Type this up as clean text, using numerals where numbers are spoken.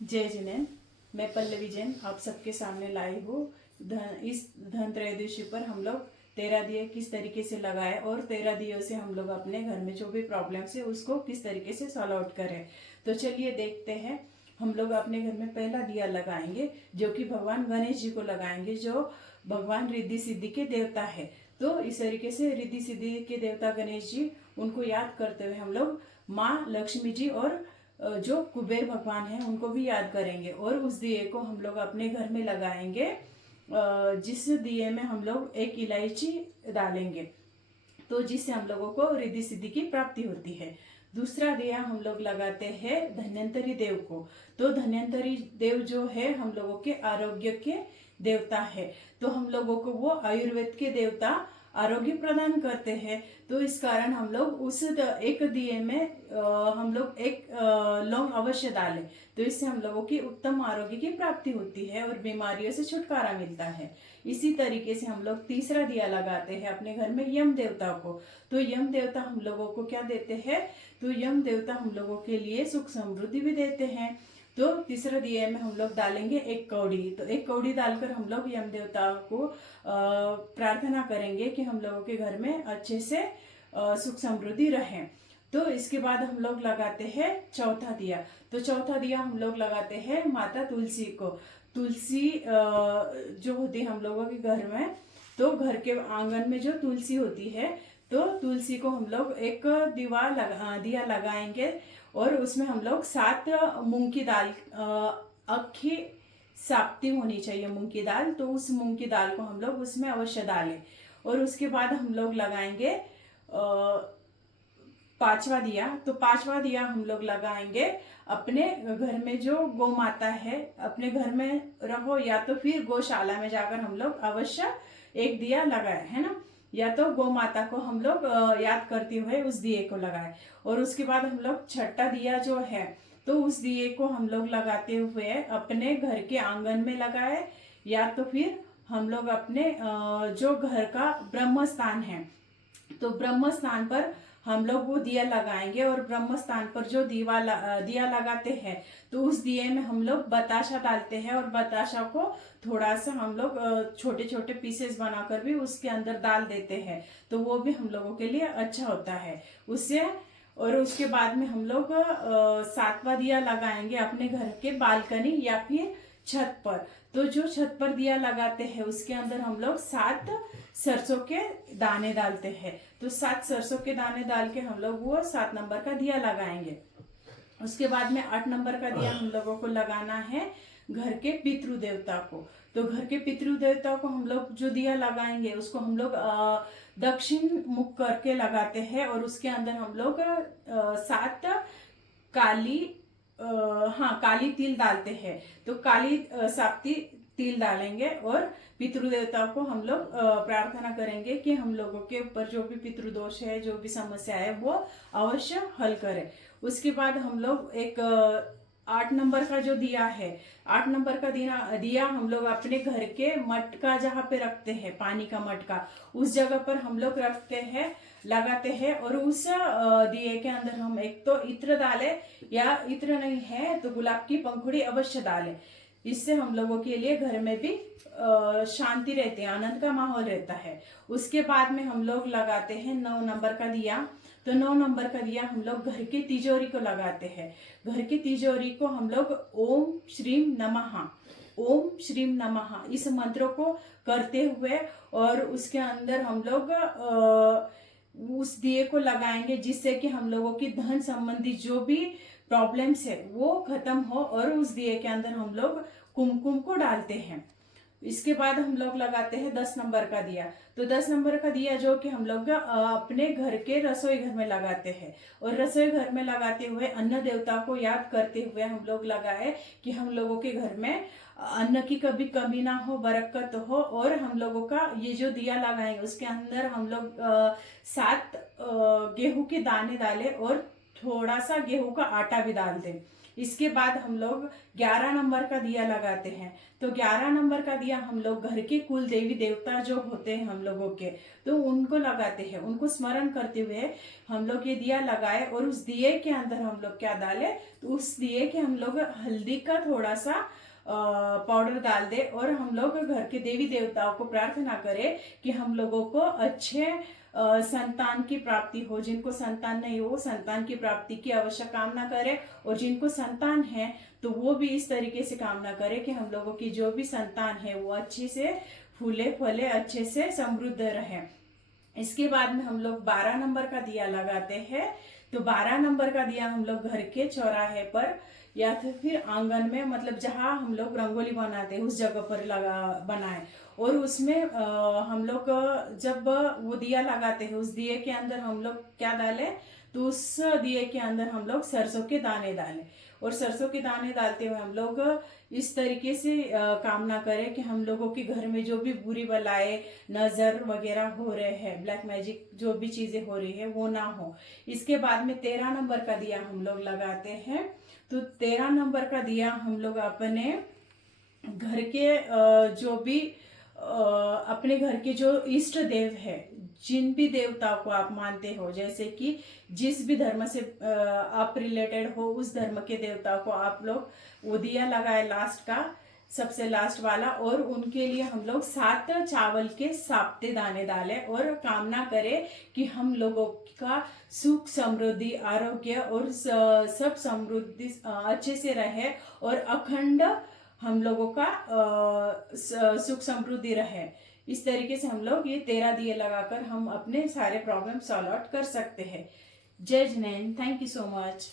जय जिनेन। मैं पल्लवी जैन आप सबके सामने लाई हूँ। इस धनत्रयोदशी पर हम लोग 13 दिए किस तरीके से लगाए और 13 दियों से हम लोग अपने घर में जो भी प्रॉब्लम्स है उसको किस तरीके से सॉल्व आउट करें। तो चलिए देखते हैं। हम लोग अपने घर में पहला दिया लगाएंगे जो कि भगवान गणेश जी को लगाएंगे, जो भगवान रिद्धि सिद्धि के देवता है। तो इस तरीके से रिद्धि सिद्धि के देवता गणेश जी, उनको याद करते हुए हम लोग माँ लक्ष्मी जी और जो कुबेर भगवान हैं उनको भी याद करेंगे और उस दिए को हम लोग अपने घर में लगाएंगे, जिस दिए में हम लोग एक इलायची डालेंगे, तो जिससे हम लोगों को रिद्धि सिद्धि की प्राप्ति होती है। दूसरा दिया हम लोग लगाते हैं धन्वंतरी देव को। तो धन्वंतरी देव जो है हम लोगों के आरोग्य के देवता है, तो हम लोगों को वो आयुर्वेद के देवता आरोग्य प्रदान करते हैं। तो इस कारण हम लोग उस एक दिए में हम लोग एक लौंग अवश्य डालें, तो इससे हम लोगों की उत्तम आरोग्य की प्राप्ति होती है और बीमारियों से छुटकारा मिलता है। इसी तरीके से हम लोग तीसरा दिया लगाते हैं अपने घर में यम देवता को। तो यम देवता हम लोगों को क्या देते हैं? तो यम देवता हम लोगों के लिए सुख समृद्धि भी देते हैं। तो तीसरा दिए में हम लोग डालेंगे एक कौड़ी। तो एक कौड़ी डालकर हम लोग यम देवता को प्रार्थना करेंगे कि हम लोगों के घर में अच्छे से सुख समृद्धि रहे। तो इसके बाद हम लोग लगाते हैं चौथा दिया। तो चौथा दिया हम लोग लगाते हैं माता तुलसी को। तुलसी जो होती है हम लोगों के घर में, तो घर के आंगन में जो तुलसी होती है, तो तुलसी को हम लोग एक दिया लगाएंगे और उसमें हम लोग 7 मूंग की दाल, अक्खी साप्ती होनी चाहिए मूंग की दाल, तो उस मूंग की दाल को हम लोग उसमें अवश्य डालें। और उसके बाद हम लोग लगाएंगे पांचवा दिया। तो पांचवा दिया हम लोग लगाएंगे अपने घर में जो गौ माता है, अपने घर में रहो या तो फिर गौशाला में जाकर हम लोग अवश्य एक दिया लगाए, है ना, या तो गौ माता को हम लोग याद करते हुए उस दिए को लगाए। और उसके बाद हम लोग छठा दिया जो है, तो उस दिए को हम लोग लगाते हुए अपने घर के आंगन में लगाए, या तो फिर हम लोग अपने जो घर का ब्रह्म स्थान है, तो ब्रह्म स्थान पर हम लोग वो दिया लगाएंगे। और ब्रह्म स्थान पर जो दिया लगाते हैं, तो उस दिए में हम लोग बताशा डालते हैं और बताशा को थोड़ा सा हम लोग छोटे छोटे पीसेस बनाकर भी उसके अंदर डाल देते हैं, तो वो भी हम लोगों के लिए अच्छा होता है उससे। और उसके बाद में हम लोग 7वां दिया लगाएंगे अपने घर के बालकनी या फिर छत पर। तो जो छत पर दिया लगाते हैं उसके अंदर हम लोग 7 सरसों के दाने डालते हैं। तो 7 सरसों के दाने डाल के हम लोग वो 7 नंबर का दिया लगाएंगे। उसके बाद में 8 नंबर का दिया हम लोगों को लगाना है घर के पितृ देवता को। तो घर के पितृ देवता को हम लोग जो दिया लगाएंगे उसको हम लोग दक्षिण मुख करके लगाते हैं और उसके अंदर हम लोग 7 काली काली तिल डालते हैं। तो काली साप्ती तिल डालेंगे और पितृदेवता को हम लोग प्रार्थना करेंगे कि हम लोगों के ऊपर जो भी पितृदोष है, जो भी समस्या है, वो अवश्य हल करे। उसके बाद हम लोग एक 8 नंबर का जो दिया है, 8 नंबर का दिया हम लोग अपने घर के मटका जहाँ पे रखते हैं, पानी का मटका, उस जगह पर हम लोग रखते हैं, लगाते हैं। और उस दिए के अंदर हम एक तो इत्र डाले, या इत्र नहीं है तो गुलाब की पंखुड़ी अवश्य डालें। इससे हम लोगों के लिए घर में भी शांति रहती है, आनंद का माहौल रहता है। उसके बाद में हम लोग लगाते हैं 9 नंबर का दिया। तो 9 नंबर का दिया हम लोग घर की तिजोरी को लगाते हैं। घर की तिजोरी को हम लोग ओम श्रीम नमः, ओम श्रीम नमः इस मंत्रों को करते हुए और उसके अंदर हम लोग उस दिए को लगाएंगे, जिससे कि हम लोगों की धन संबंधी जो भी प्रॉब्लम्स है वो खत्म हो। और उस दिए के अंदर हम लोग कुमकुम को डालते हैं। इसके बाद हम लोग लगाते हैं 10 नंबर का दिया। तो 10 नंबर का दिया जो कि हम लोग अपने घर के रसोई घर में लगाते हैं। और रसोई घर में लगाते हुए अन्न देवता को याद करते हुए हम लोग लगाए कि हम लोगों के घर में अन्न की कभी कमी ना हो, बरकत हो। और हम लोगों का ये जो दिया लगाएंगे उसके अंदर हम लोग 7 गेहूं के दाने डाले और थोड़ा सा गेहूं का आटा भी डाल दें। इसके बाद हम लोग 11 नंबर का दिया लगाते हैं। तो 11 नंबर का दिया हम लोग घर के कुल देवी देवता जो होते हैं हम लोगों के, तो उनको लगाते हैं, उनको स्मरण करते हुए हम लोग ये दिया लगाए। और उस दिए के अंदर हम लोग क्या डाले, तो उस दिए के हम लोग हल्दी का थोड़ा सा पाउडर डाल दे और हम लोग घर के देवी देवताओं को प्रार्थना करें कि हम लोगों को अच्छे संतान की प्राप्ति हो। जिनको संतान नहीं हो संतान की प्राप्ति की अवश्य कामना करे, और जिनको संतान है तो वो भी इस तरीके से कामना करे कि हम लोगों की जो भी संतान है वो अच्छे से फूले फले, अच्छे से समृद्ध रहे। इसके बाद में हम लोग 12 नंबर का दिया लगाते हैं। तो 12 नंबर का दिया हम लोग घर के चौराहे पर या तो फिर आंगन में, मतलब जहां हम लोग रंगोली बनाते हैं उस जगह पर बनाए। और उसमें हम लोग जब वो दिया लगाते हैं उस दिए के अंदर हम लोग क्या डालें, तो उस दिए के अंदर हम लोग सरसों के दाने डालें। और सरसों के दाने डालते हुए हम लोग इस तरीके से कामना करें कि हम लोगों के घर में जो भी बुरी बलाएं, नजर वगैरह हो रहे हैं, ब्लैक मैजिक जो भी चीजें हो रही है वो ना हो। इसके बाद में 13 नंबर का दिया हम लोग लगाते हैं। तो 13 नंबर का दिया हम लोग अपने घर के जो भी अपने घर के जो इष्ट देव है, जिन भी देवताओं को आप मानते हो, जैसे कि जिस भी धर्म से आप रिलेटेड हो उस धर्म के देवताओं को आप लोग वो दिया लगाए लास्ट का, सबसे लास्ट वाला। और उनके लिए हम लोग 7 चावल के साप्ते दाने डाले और कामना करें कि हम लोगों का सुख समृद्धि आरोग्य और सब समृद्धि अच्छे से रहे और अखंड हम लोगों का सुख समृद्धि रहे। इस तरीके से हम लोग ये 13 दिए लगाकर हम अपने सारे प्रॉब्लम सॉल्व आउट कर सकते हैं। जय Jinendra, thank you so much.